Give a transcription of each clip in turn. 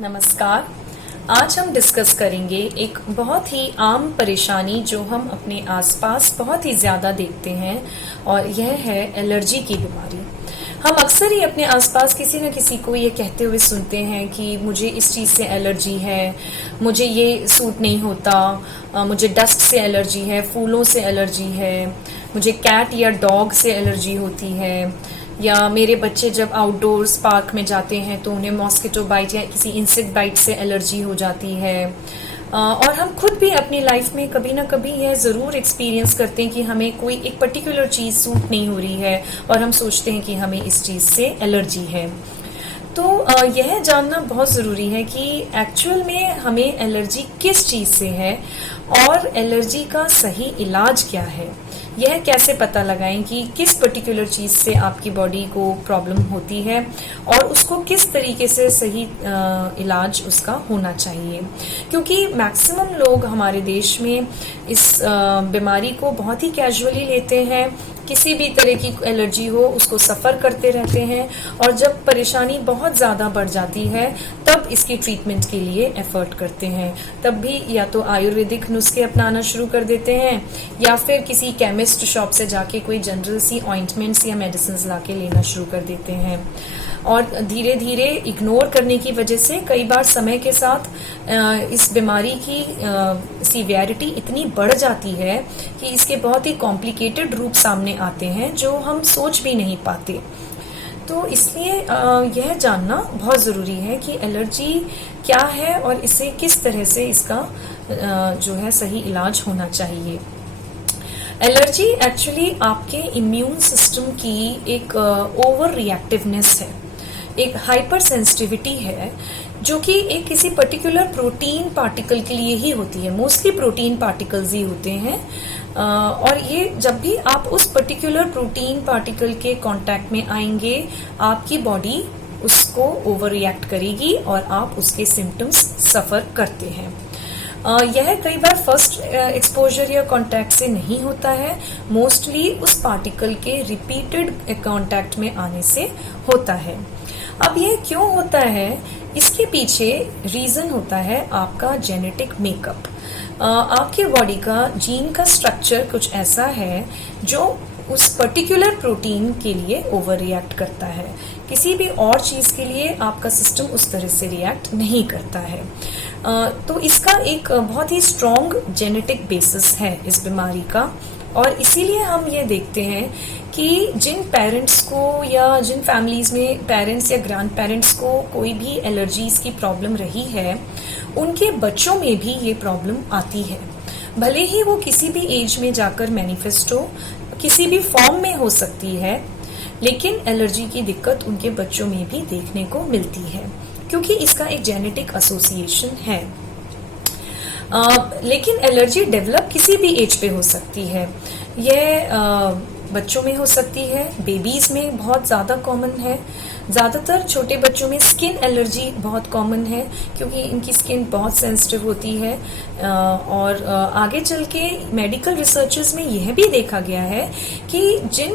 नमस्कार। आज हम डिस्कस करेंगे एक बहुत ही आम परेशानी जो हम अपने आसपास बहुत ही ज़्यादा देखते हैं और यह है एलर्जी की बीमारी। हम अक्सर ही अपने आसपास किसी न किसी को ये कहते हुए सुनते हैं कि मुझे इस चीज़ से एलर्जी है, मुझे ये सूट नहीं होता, मुझे डस्ट से एलर्जी है, फूलों से एलर्जी है, मुझे कैट या डॉग से एलर्जी होती है, या मेरे बच्चे जब आउटडोर्स पार्क में जाते हैं तो उन्हें मॉस्किटो बाइट या किसी इंसेक्ट बाइट से एलर्जी हो जाती है। और हम खुद भी अपनी लाइफ में कभी ना कभी यह ज़रूर एक्सपीरियंस करते हैं कि हमें कोई एक पर्टिकुलर चीज़ सूट नहीं हो रही है और हम सोचते हैं कि हमें इस चीज़ से एलर्जी है। तो यह जानना बहुत ज़रूरी है कि एक्चुअल में हमें एलर्जी किस चीज़ से है और एलर्जी का सही इलाज क्या है। यह कैसे पता लगाएं कि किस पर्टिकुलर चीज़ से आपकी बॉडी को प्रॉब्लम होती है और उसको किस तरीके से सही इलाज उसका होना चाहिए। क्योंकि मैक्सिमम लोग हमारे देश में इस बीमारी को बहुत ही कैजुअली लेते हैं। किसी भी तरह की एलर्जी हो उसको सफ़र करते रहते हैं और जब परेशानी बहुत ज़्यादा बढ़ जाती है तब इसकी ट्रीटमेंट के लिए एफर्ट करते हैं। तब भी या तो आयुर्वेदिक नुस्खे अपनाना शुरू कर देते हैं या फिर किसी केमिस्ट शॉप से जाके कोई जनरल सी ऑइंटमेंट्स या मेडिसिन ला के लेना शुरू कर देते हैं। और धीरे धीरे इग्नोर करने की वजह से कई बार समय के साथ इस बीमारी की सीवियरिटी इतनी बढ़ जाती है कि इसके बहुत ही कॉम्प्लिकेटेड रूप सामने आते हैं जो हम सोच भी नहीं पाते। तो इसलिए यह जानना बहुत ज़रूरी है कि एलर्जी क्या है और इसे किस तरह से इसका जो है सही इलाज होना चाहिए। एलर्जी एक्चुअली आपके इम्यून सिस्टम की एक ओवर रिएक्टिवनेस है, एक हाइपर सेंसिटिविटी है जो कि एक किसी पर्टिकुलर प्रोटीन पार्टिकल के लिए ही होती है। मोस्टली प्रोटीन पार्टिकल्स ही होते हैं और ये जब भी आप उस पर्टिकुलर प्रोटीन पार्टिकल के कांटेक्ट में आएंगे आपकी बॉडी उसको ओवर रिएक्ट करेगी और आप उसके सिम्टम्स सफ़र करते हैं। यह कई बार फर्स्ट एक्सपोजर या कांटेक्ट से नहीं होता है, मोस्टली उस पार्टिकल के रिपीटेड कांटेक्ट में आने से होता है। अब यह क्यों होता है, इसके पीछे रीजन होता है आपका जेनेटिक मेकअप। आपके बॉडी का जीन का स्ट्रक्चर कुछ ऐसा है जो उस पर्टिकुलर प्रोटीन के लिए ओवर रिएक्ट करता है। किसी भी और चीज के लिए आपका सिस्टम उस तरह से रिएक्ट नहीं करता है। तो इसका एक बहुत ही स्ट्रॉन्ग जेनेटिक बेसिस है इस बीमारी का और इसीलिए हम ये देखते हैं कि जिन पेरेंट्स को या जिन फैमिलीज में पेरेंट्स या ग्रैंड पेरेंट्स को कोई भी एलर्जीज की प्रॉब्लम रही है उनके बच्चों में भी ये प्रॉब्लम आती है। भले ही वो किसी भी एज में जाकर मैनिफेस्ट हो, किसी भी फॉर्म में हो सकती है, लेकिन एलर्जी की दिक्कत उनके बच्चों में भी देखने को मिलती है क्योंकि इसका एक जेनेटिक एसोसिएशन है। लेकिन एलर्जी डेवलप किसी भी एज पे हो सकती है। यह बच्चों में हो सकती है, बेबीज में बहुत ज़्यादा कॉमन है। ज़्यादातर छोटे बच्चों में स्किन एलर्जी बहुत कॉमन है क्योंकि इनकी स्किन बहुत सेंसिटिव होती है और आगे चल के मेडिकल रिसर्चेस में यह भी देखा गया है कि जिन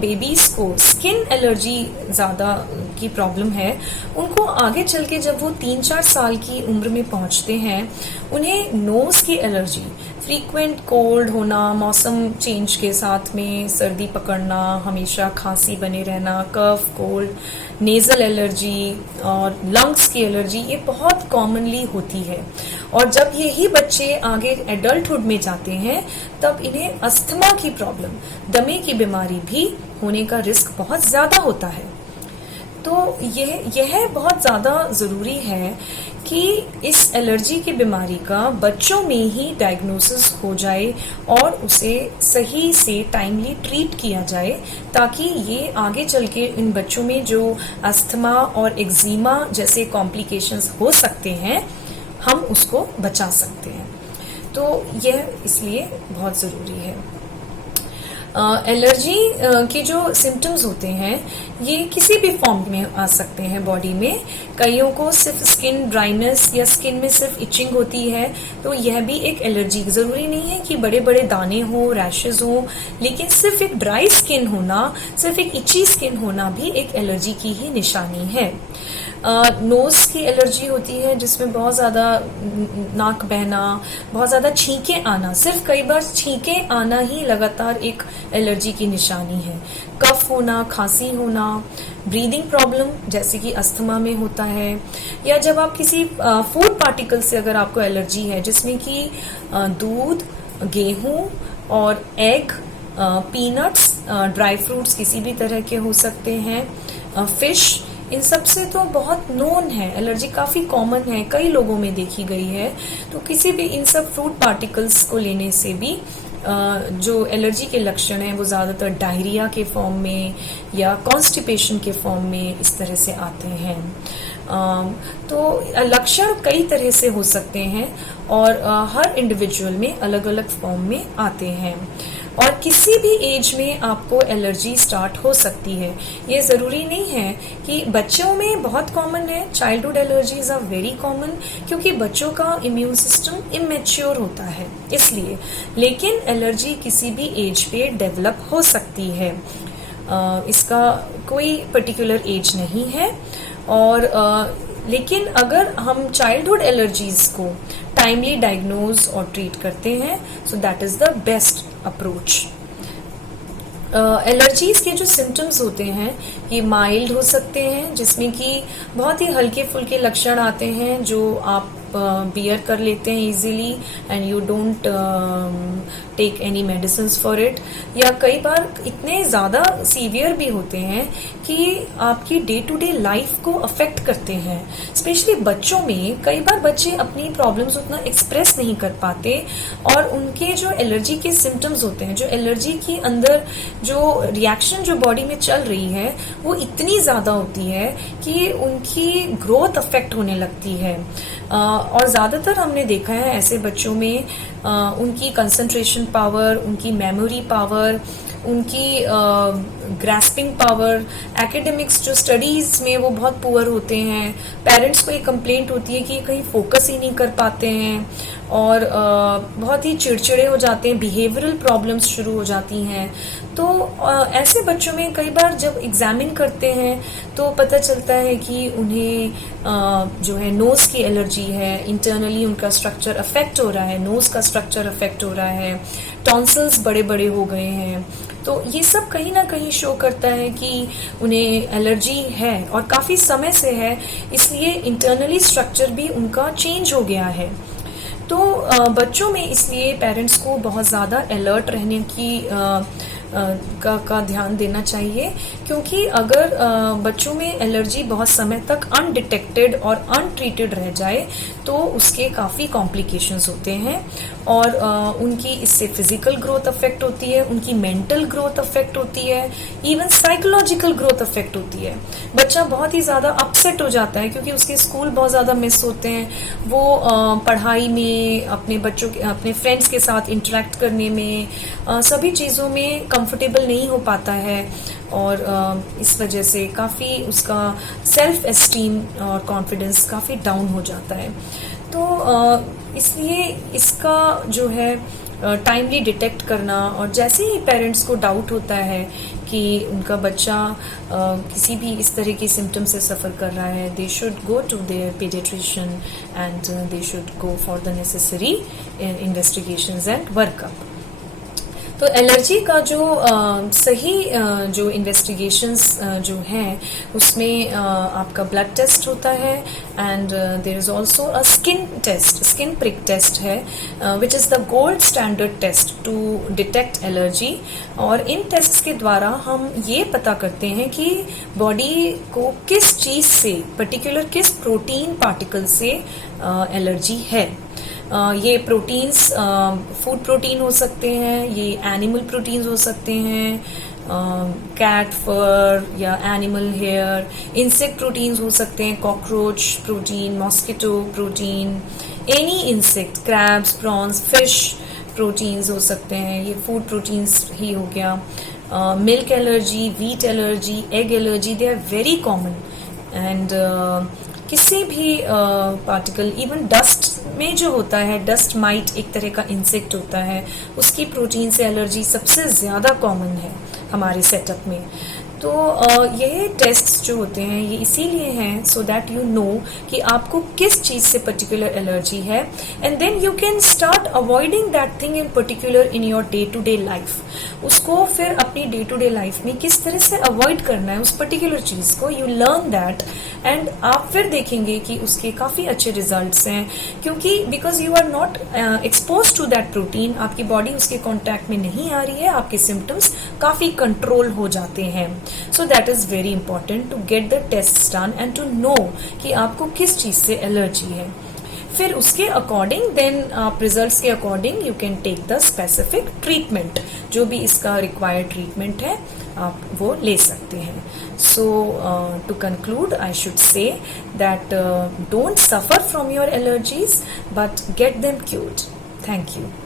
बेबीज को स्किन एलर्जी ज़्यादा की प्रॉब्लम है उनको आगे चल के जब वो 3-4 साल की उम्र में पहुंचते हैं उन्हें नोज की एलर्जी, फ्रीक्वेंट कोल्ड होना, मौसम चेंज के साथ में सर्दी पकड़ना, हमेशा खांसी बने रहना, कफ, कोल्ड, नेजल एलर्जी और लंग्स की एलर्जी ये बहुत कॉमनली होती है। और जब यही बच्चे आगे एडल्टहुड में जाते हैं तब इन्हें अस्थमा की प्रॉब्लम, दमे की बीमारी भी होने का रिस्क बहुत ज्यादा होता है। तो यह बहुत ज़्यादा ज़रूरी है कि इस एलर्जी की बीमारी का बच्चों में ही डायग्नोसिस हो जाए और उसे सही से टाइमली ट्रीट किया जाए ताकि ये आगे चल के इन बच्चों में जो अस्थमा और एक्जिमा जैसे कॉम्प्लिकेशंस हो सकते हैं हम उसको बचा सकते हैं। तो यह इसलिए बहुत ज़रूरी है। एलर्जी के जो सिम्टम्स होते हैं ये किसी भी फॉर्म में आ सकते हैं बॉडी में। कईयों को सिर्फ स्किन ड्राइनेस या स्किन में सिर्फ इचिंग होती है, तो यह भी एक एलर्जी। जरूरी नहीं है कि बड़े बड़े दाने हो, रैशेज हो, लेकिन सिर्फ एक ड्राई स्किन होना, सिर्फ एक इची स्किन होना भी एक एलर्जी की ही निशानी है। नोज की एलर्जी होती है जिसमें बहुत ज्यादा नाक बहना, बहुत ज्यादा छींके आना, सिर्फ कई बार छींके आना ही लगातार एक एलर्जी की निशानी है। कफ होना, खांसी होना, ब्रीदिंग प्रॉब्लम जैसे कि अस्थमा में होता है, या जब आप किसी फूड पार्टिकल से अगर आपको एलर्जी है जिसमें कि दूध, गेहूं और एग, पीनट्स, ड्राई फ्रूट्स किसी भी तरह के हो सकते हैं, फिश, इन सब से तो बहुत नोन है, एलर्जी काफी कॉमन है, कई लोगों में देखी गई है। तो किसी भी इन सब फ्रूट पार्टिकल्स को लेने से भी जो एलर्जी के लक्षण हैं वो ज्यादातर डायरिया के फॉर्म में या कॉन्स्टिपेशन के फॉर्म में इस तरह से आते हैं। तो लक्षण कई तरह से हो सकते हैं और हर इंडिविजुअल में अलग अलग फॉर्म में आते हैं, और किसी भी एज में आपको एलर्जी स्टार्ट हो सकती है। ये जरूरी नहीं है कि बच्चों में बहुत कॉमन है, childhood allergies are very common, क्योंकि बच्चों का इम्यून सिस्टम इमेच्योर होता है इसलिए। लेकिन एलर्जी किसी भी एज पे डेवलप हो सकती है, इसका कोई पर्टिकुलर एज नहीं है। और लेकिन अगर हम चाइल्डहुड एलर्जीज को टाइमली डायग्नोज और ट्रीट करते हैं, so that is the best approach. Allergies के जो सिम्टम्स होते हैं ये माइल्ड हो सकते हैं, जिसमें कि बहुत ही हल्के फुल्के लक्षण आते हैं जो आप बियर कर लेते हैं easily and you don't take any medicine for it, या कई बार इतने ज्यादा सीवियर भी होते हैं कि आपकी डे टू डे लाइफ को अफेक्ट करते हैं। स्पेशली बच्चों में कई बार बच्चे अपनी प्रॉब्लम्स उतना एक्सप्रेस नहीं कर पाते, और उनके जो एलर्जी के सिम्टम्स होते हैं, जो एलर्जी के अंदर जो रिएक्शन जो बॉडी में चल रही है वो इतनी ज्यादा होती है कि उनकी ग्रोथ अफेक्ट होने लगती है। और ज्यादातर हमने देखा है ऐसे बच्चों में उनकी कंसंट्रेशन पावर, उनकी मेमोरी पावर, उनकी ग्रास्पिंग पावर, एकेडमिक्स जो स्टडीज में वो बहुत पुअर होते हैं। पेरेंट्स को एक कंप्लेंट होती है कि कहीं फोकस ही नहीं कर पाते हैं और बहुत ही चिड़चिड़े हो जाते हैं, बिहेवियरल प्रॉब्लम्स शुरू हो जाती हैं। तो ऐसे बच्चों में कई बार जब एग्जामिन करते हैं तो पता चलता है कि उन्हें जो है नोज की एलर्जी है, इंटरनली उनका स्ट्रक्चर अफेक्ट हो रहा है, नोज का स्ट्रक्चर अफेक्ट हो रहा है, टॉन्सिल्स बड़े बड़े हो गए हैं। तो ये सब कहीं ना कहीं शो करता है कि उन्हें एलर्जी है और काफी समय से है, इसलिए इंटरनली स्ट्रक्चर भी उनका चेंज हो गया है। तो बच्चों में इसलिए पेरेंट्स को बहुत ज्यादा अलर्ट रहने की का ध्यान देना चाहिए, क्योंकि अगर बच्चों में एलर्जी बहुत समय तक अनडिटेक्टेड और अनट्रीटेड रह जाए तो उसके काफी कॉम्प्लिकेशंस होते हैं, और उनकी इससे फिजिकल ग्रोथ अफेक्ट होती है, उनकी मेंटल ग्रोथ अफेक्ट होती है, इवन साइकोलॉजिकल ग्रोथ अफेक्ट होती है। बच्चा बहुत ही ज्यादा अपसेट हो जाता है क्योंकि उसके स्कूल बहुत ज्यादा मिस होते हैं, वो पढ़ाई में, अपने फ्रेंड्स के साथ इंटरेक्ट करने में, सभी चीजों में कंफर्टेबल नहीं हो पाता है, और इस वजह से काफी उसका सेल्फ एस्टीम और कॉन्फिडेंस काफी डाउन हो जाता है। तो इसलिए इसका जो है टाइमली डिटेक्ट करना, और जैसे ही पेरेंट्स को डाउट होता है कि उनका बच्चा किसी भी इस तरह की सिम्टम से सफर कर रहा है, they should go to their paediatrician and they should go for the necessary investigations and workup. तो एलर्जी का जो सही जो इन्वेस्टिगेशंस जो हैं उसमें आपका ब्लड टेस्ट होता है, and there is also a skin test, skin prick test है, which is the gold standard test to detect allergy. और इन टेस्ट के द्वारा हम ये पता करते हैं कि बॉडी को किस चीज से, पर्टिकुलर किस प्रोटीन पार्टिकल से एलर्जी है। ये प्रोटीन्स फूड प्रोटीन हो सकते हैं, ये एनिमल प्रोटीन्स हो सकते हैं, कैट फर या एनिमल हेयर, इंसेक्ट प्रोटीन्स हो सकते हैं, cockroach protein, mosquito protein, any insect, crabs, prawns, fish, proteins हो सकते हैं, ये फूड प्रोटीन्स ही हो गया, milk allergy, wheat allergy, egg allergy, they are very common. And किसी भी पार्टिकल, इवन डस्ट में जो होता है, डस्ट माइट एक तरह का इंसेक्ट होता है, उसकी प्रोटीन से एलर्जी सबसे ज्यादा कॉमन है हमारे सेटअप में। तो ये टेस्ट्स जो होते हैं ये इसीलिए हैं सो दैट यू नो कि आपको किस चीज से पर्टिकुलर एलर्जी है, and then you can start avoiding that thing in particular in your day to day life. उसको फिर अपनी डे टू डे लाइफ में किस तरह से अवॉइड करना है उस पर्टिकुलर चीज को, यू लर्न दैट, एंड आप फिर देखेंगे कि उसके काफी अच्छे रिजल्ट्स हैं, क्योंकि because you are not expose to that protein, आपकी बॉडी उसके कॉन्टैक्ट में नहीं आ रही है, आपके सिम्टम्स काफी कंट्रोल हो जाते हैं। So that is very important to get the tests done and to know कि आपको किस चीज से एलर्जी है। फिर उसके अकॉर्डिंग देन आप रिजल्ट्स के according you can take the specific treatment, जो भी इसका रिक्वायर्ड ट्रीटमेंट है आप वो ले सकते हैं। So to conclude I should say that don't suffer from your allergies but get them cured. Thank you.